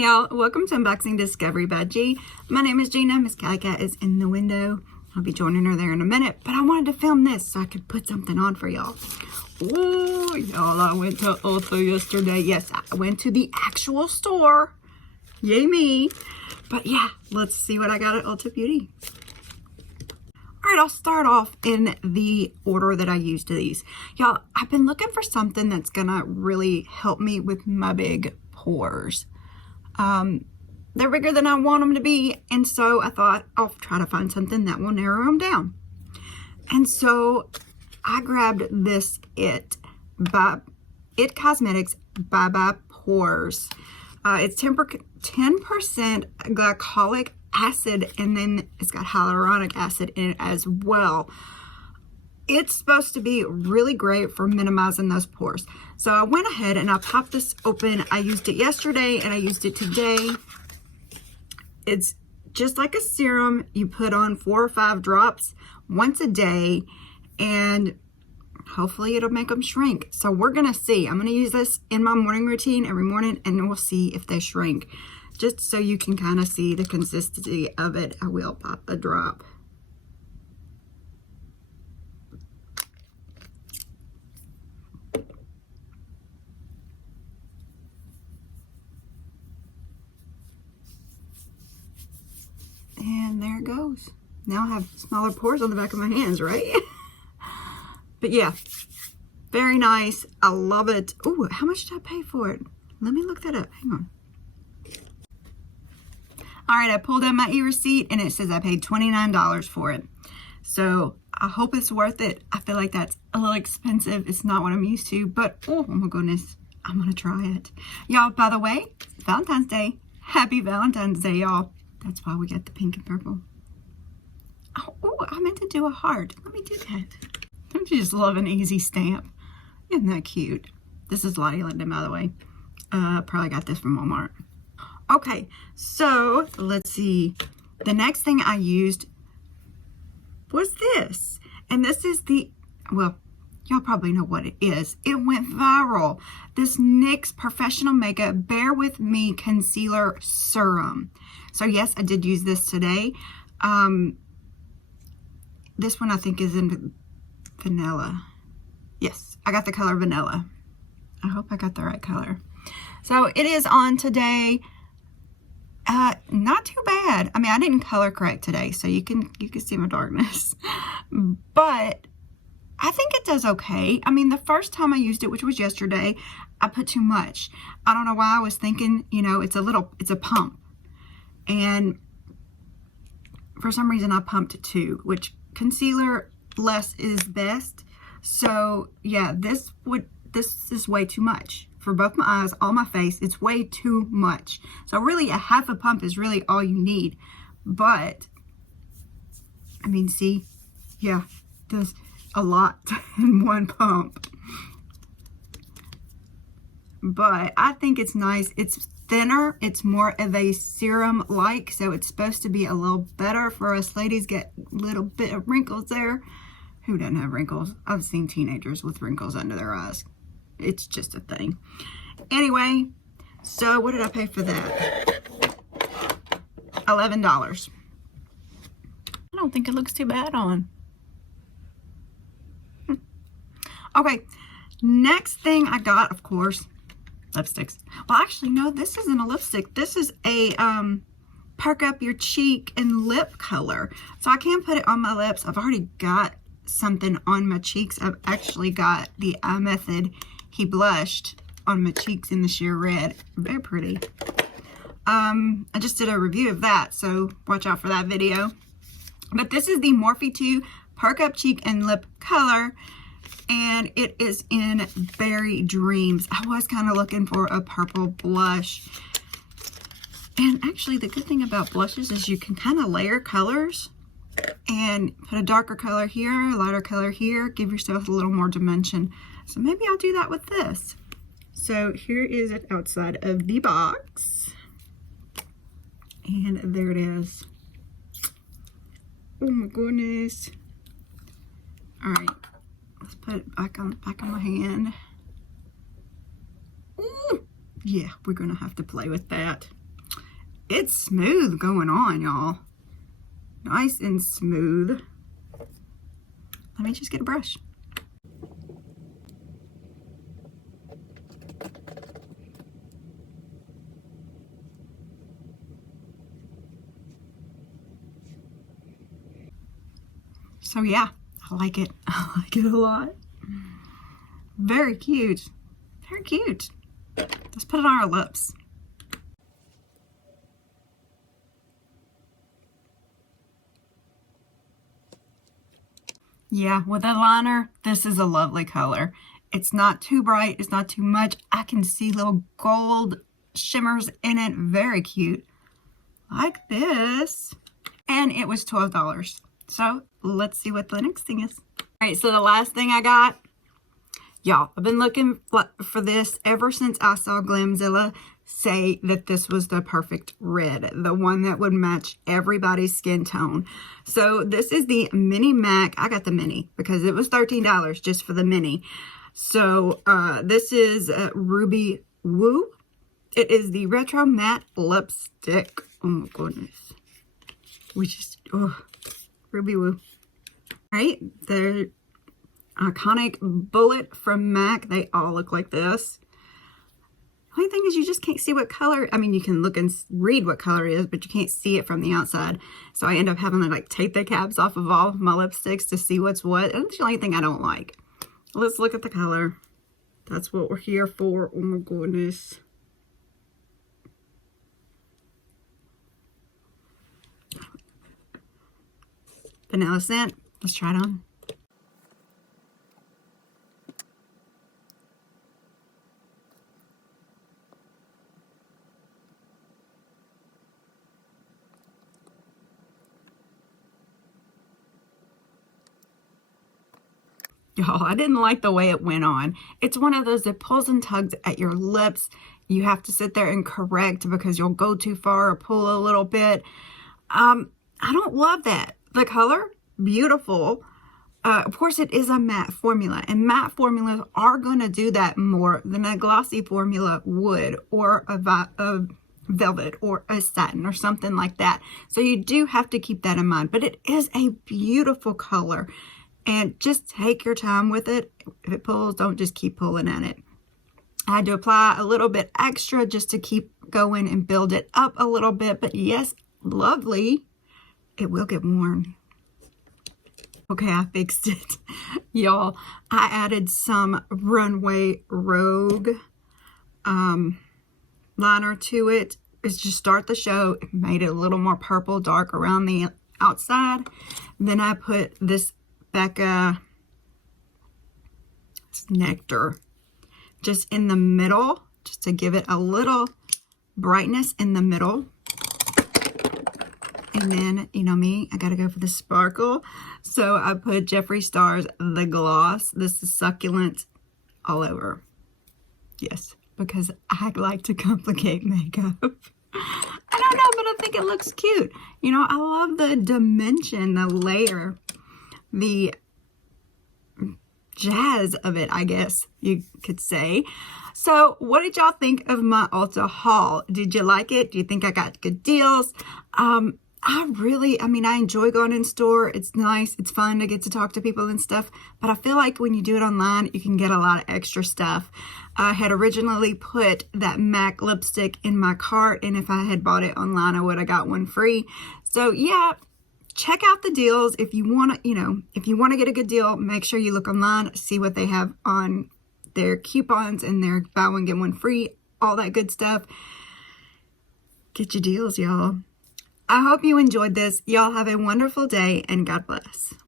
Hey y'all, welcome to Unboxing Discovery by G. My name is Gina. Miss Cali Cat is in the window. I'll be joining her there in a minute, but I wanted to film this so I could put something on for y'all. Oh, y'all, I went to Ulta yesterday. Yes, I went to the actual store. Yay me. But yeah, let's see what I got at Ulta Beauty. All right, I'll start off in the order that I used these. Y'all, I've been looking for something that's gonna really help me with my big pores. They're bigger than I want them to be, and so I thought I'll try to find something that will narrow them down. And so I grabbed this itcosmetics Bye Pores. It's 10% glycolic acid, and then it's got hyaluronic acid in it as well. It's supposed to be really great for minimizing those pores. So I went ahead and I popped this open. I used it yesterday and I used it today. It's just like a serum. You put on 4 or 5 drops once a day, and hopefully it'll make them shrink. So we're gonna see. I'm gonna use this in my morning routine every morning, and we'll see if they shrink. Just so you can kind of see the consistency of it, I will pop a drop. And there it goes. Now I have smaller pores on the back of my hands, right? But yeah, very nice. I love it. Ooh, how much did I pay for it? Let me look that up. Hang on. All right, I pulled out my e-receipt and it says I paid $29 for it. So I hope it's worth it. I feel like that's a little expensive. It's not what I'm used to, but oh my goodness, I'm gonna try it. Y'all, by the way, it's Valentine's Day. Happy Valentine's Day, y'all. That's why we got the pink and purple. Oh, I meant to do a heart. Let me do that. Don't you just love an easy stamp? Isn't that cute? This is Lottie London, by the way. Probably got this from Walmart. Okay, so let's see. The next thing I used was this. And this is the, well, y'all probably know what it is. It went viral. This NYX Professional Makeup Bear With Me Concealer Serum. So yes, I did use this today. This one I think is in vanilla. Yes, I got the color vanilla. I hope I got the right color. So it is on today. Not too bad. I mean, I didn't color correct today, so you can see my darkness. But I think it does okay. I mean, the first time I used it, which was yesterday, I put too much. I don't know why. I was thinking, you know, it's a pump. And for some reason I pumped 2, which concealer less is best. So yeah, this is way too much for both my eyes, all my face. It's way too much. So really a half a pump is really all you need. But I mean, see, yeah, there's a lot in one pump. But I think it's nice. It's thinner. It's more of a serum like, so it's supposed to be a little better for us ladies. Get a little bit of wrinkles there. Who doesn't have wrinkles? I've seen teenagers with wrinkles under their eyes. It's just a thing. Anyway, so what did I pay for that? $11. I don't think it looks too bad on. Okay, next thing I got, of course, lipsticks. Well, actually, no, this isn't a lipstick. This is a perk up your cheek and lip color. So I can't put it on my lips. I've already got something on my cheeks. I've actually got the Eye Method He Blushed on my cheeks in the sheer red. Very pretty. I just did a review of that, so watch out for that video. But this is the Morphe 2 Perk Up Cheek and Lip Color, and it is in Berry Dreams. I was kind of looking for a purple blush. And actually, the good thing about blushes is you can kind of layer colors and put a darker color here, a lighter color here, give yourself a little more dimension. So maybe I'll do that with this. So here is it outside of the box. And there it is. Oh my goodness. All right, let's put it back on my hand. Ooh, yeah, we're gonna have to play with that. it's smooth going on, y'all. Nice and smooth. Let me just get a brush. So yeah, I like it. I like it a lot. Very cute. Very cute. Let's put it on our lips. Yeah, with a liner, this is a lovely color. It's not too bright. It's not too much. I can see little gold shimmers in it. Very cute. Like this. And it was $12. So let's see what the next thing is. All right, so the last thing I got, y'all, I've been looking for this ever since I saw Glamzilla say that this was the perfect red, the one that would match everybody's skin tone. So this is the mini MAC. I got the mini because it was $13 just for the mini. So this is Ruby Woo. It is the retro matte lipstick. Oh my goodness, we just Ruby Woo. All right, the iconic bullet from MAC. They all look like this. The only thing is you just can't see what color. I mean, you can look and read what color it is, but you can't see it from the outside. So I end up having to like take the caps off of all of my lipsticks to see what's what. And that's the only thing I don't like. Let's look at the color. That's what we're here for. Oh my goodness. Vanilla scent. Let's try it on. Y'all, I didn't like the way it went on. It's one of those that pulls and tugs at your lips. You have to sit there and correct because you'll go too far or pull a little bit. I don't love that. The color, beautiful. Of course, it is a matte formula, and matte formulas are going to do that more than a glossy formula would, or a velvet or a satin or something like that. So you do have to keep that in mind, but it is a beautiful color. And just take your time with it. If it pulls, don't just keep pulling at it. I had to apply a little bit extra just to keep going and build it up a little bit. But yes, lovely. It will get worn. Okay, I fixed it. Y'all, I added some Runway Rogue liner to it. It's just start the show. It made it a little more purple, dark around the outside. Then I put this Becca Nectar just in the middle, just to give it a little brightness in the middle. And then, you know me, I gotta go for the sparkle. So I put Jeffree Star's The Gloss. This is Succulent all over. Yes, because I like to complicate makeup. I don't know, but I think it looks cute. You know, I love the dimension, the layer, the jazz of it, I guess you could say. So what did y'all think of my Ulta haul? Did you like it? Do you think I got good deals? I enjoy going in store. It's nice. It's fun to get to talk to people and stuff. But I feel like when you do it online, you can get a lot of extra stuff. I had originally put that MAC lipstick in my cart, and if I had bought it online, I would have got one free. So yeah, check out the deals. If you want to, if you want to get a good deal, make sure you look online, see what they have on their coupons and their buy one, get one free, all that good stuff. Get your deals, y'all. I hope you enjoyed this. Y'all have a wonderful day, and God bless.